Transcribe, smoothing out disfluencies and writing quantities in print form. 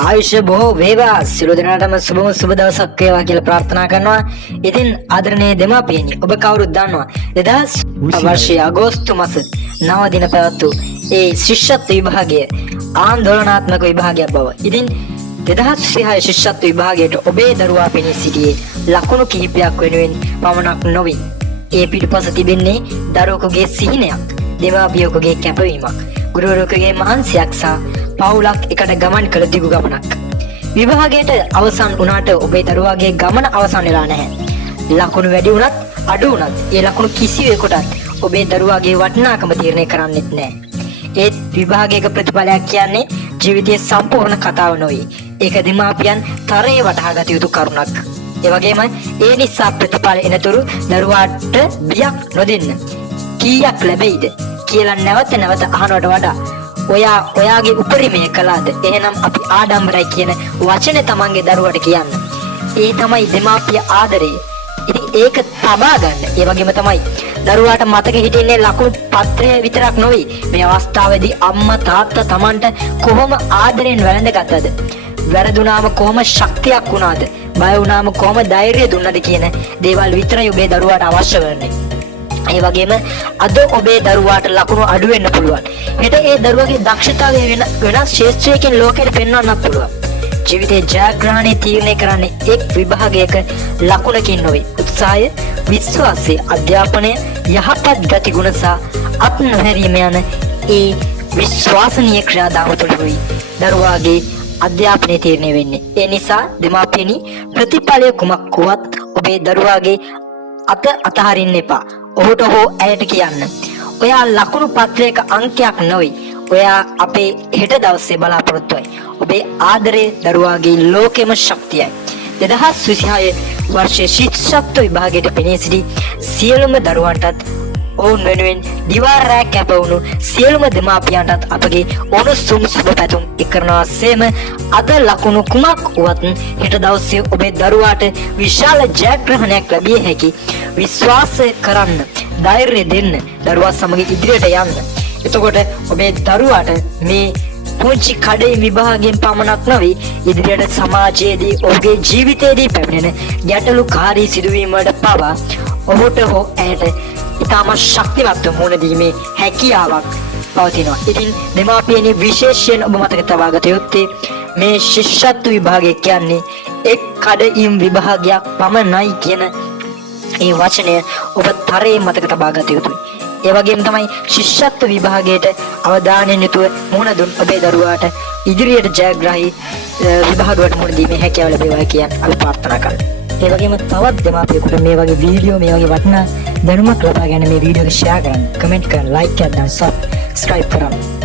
ආයුෂ බොහෝ වේවා සියලු දෙනාටම සුබම සුබ දවසක් වේවා කියලා ප්‍රාර්ථනා කරනවා. ඉතින් ආදරණීය දෙමාපියනි ඔබ කවුරුත් දන්නවා 2000 වර්ෂයේ අගෝස්තු මාස 9 දින පැවතු ඒ ශිෂ්‍යත්ව විභාගය ආందోලනාත්මක විභාගයක් බව. ඉතින් 2026 ශිෂ්‍යත්ව විභාගයට ඔබේ දරුවා පෙනී සිටියේ ලකුණු කිහිපයක් වෙනුවෙන් පමණක් නොවේ. ඒ පිටුපස තිබෙන්නේ දරුවෙකුගේ සිහිනයක්, දෙමාපියෙකුගේ කැපවීමක්, ගුරුවරයෙකුගේ මහන්සියක් සහ පවුලක් එකට ගමන් කළ දිගු ගමනක්. විභාගයට අවසන් වුණාට ඔබේ දරුවාගේ ගමන අවසන් වෙලා නැහැ. ලකුණු වැඩි වුණත් අඩු වුණත් ඒ ලකුණු කිසිවෙකුටත් ඔබේ දරුවාගේ වටිනාකම තීරණය කරන්නෙත් නැහැ. ඒත් විභාගයක ප්‍රතිඵලයක් කියන්නේ ජීවිතයේ සම්පූර්ණ කතාව නොවේ. ඒක දෙමාපියන් තරයේ වටහා ගත යුතු කරුණක්. ඒ වගේම ඒ නිසා ප්‍රතිඵල එනතුරු දරුවාට බියක් නොදෙන්න. කීයක් ලැබෙයිද කියලා නැවත නැවත අහනවට වඩා ඔයාගේ උපරිමය කළාද? එහෙනම් අපි ආඩම්බරයි කියන වචනේ තමන්ගේ දරුවට කියන්න. ඒ තමයි දෙමාපිය ආදරය. ඉතින් ඒක තබා ගන්න. ඒ වගේම තමයි දරුවාට මතක හිටින්නේ ලකුණු පත්‍රය විතරක් නොවේ. මේ අවස්ථාවේදී අම්මා තාත්තා තමන්ට කොහොම ආදරෙන් වැළඳගත්තද? වැරදුනාම කොහොම ශක්තියක් වුණාද? බය වුණාම කොහොම ධෛර්යය දුන්නද කියන දේවල් විතරයි ඔබේ දරුවාට අවශ්‍ය වෙන්නේ. ඒ වගේම අද ඔබේ දරුවාට ලකුණු අඩු වෙන්න පුළුවන්. හෙට ඒ දරුවගේ දක්ෂතාවය වෙනස් ශාස්ත්‍රයකින් ලෝකෙට පෙන්වන්නත් පුළුවන්. ජීවිතේ ජයග්‍රහණය තීරණය කරන්නේ එක් විභාගයක ලකුණකින් නොවේ. උත්සාහය, විශ්වාසය, අධ්‍යාපනය, යහපත් ගතිගුණ සහ අත් නොහැරීම යන ඒ විශ්වාසනීය ක්‍රියාදාම තුළයි දරුවාගේ අධ්‍යාපනය තීරණය වෙන්නේ. ඒ නිසා දෙමාපියනි ප්‍රතිඵලය කුමක් වුවත් ඔබේ දරුවාගේ අතහරින්න එපා. ඔහුට හෝ ඇයට කියන්න. ඔයා ලකුණු පත්‍රයක අංකයක් නොවේ. ඔයා අපේ හෙට දවසේ බලාපොරොත්තුයි. ඔබේ ආදරේ දරුවාගේ ලෝකෙම ශක්තියයි. 2026 වර්ෂයේ ශිෂ්‍යත්ව විභාගයට පෙනී සිටි සියලුම දරුවන්ටත් ඔවුන් වෙනුවෙන් දිවා රැ කැපවුණු සියලුම දෙමාපියන්ටත් අපගේ උණුසුම් සුබ පැතුම් එක්කරනවා සේම අද ලකුණු කුමක් වුවත් හෙට දවසේ ඔබේ දරුවාට විශාල ජයග්‍රහණයක් ලැබිය හැකි විශ්වාස කරන්න, ධෛර්යය දෙන්න, දරුවා සමග ඉදිරියට යන්න. එතකොට ඔබේ දරුවාට මේ පුංචි කඩේ විභාගයෙන් පමණක් නොවේ ඉදිරියට සමාජයේදී ඔහුගේ ජීවිතයේදී පැමිණෙන ගැටලුකාරී සිදුවීම් වලට පවා ඔහුට හෝ ඇයට ඉතාමත් ශක්තිමත් මුහුණ දීමේ හැකියාවක් පවතිනවා. ඉතින් දෙමාපියනි විශේෂයෙන් ඔබ මතක තබා ගත යුත්තේ මේ ශිෂ්‍යත්ව විභාගය කියන්නේ එක් කඩින් විභාගයක් පමණයි කියන ඒ වචනය ඔබ තරයේ මතක තබා ගත යුතුයි. ඒ වගේම තමයි ශිෂ්‍යත්ව විභාගයට අවධානයෙන් යුතුව මුහුණ දුන් ඔබේ දරුවාට ඉදිරියට ජයග්‍රහී විභාගවලට මුහුණ දීමේ හැකියාව ලැබේවා කියන අපි ප්‍රාර්ථනා කරනවා. ඒ වගේම තවත් දෙමාපියෙකුට මේ වගේ වීඩියෝ මේ වගේ වටිනා දැනුමක් ලබා ගන්න මේ වීඩියෝ එක ෂෙයා කරන්න, කමෙන්ට් කරන්න, ලයික් කරන්න, සබ්ස්ක්‍රයිබ් කරන්න.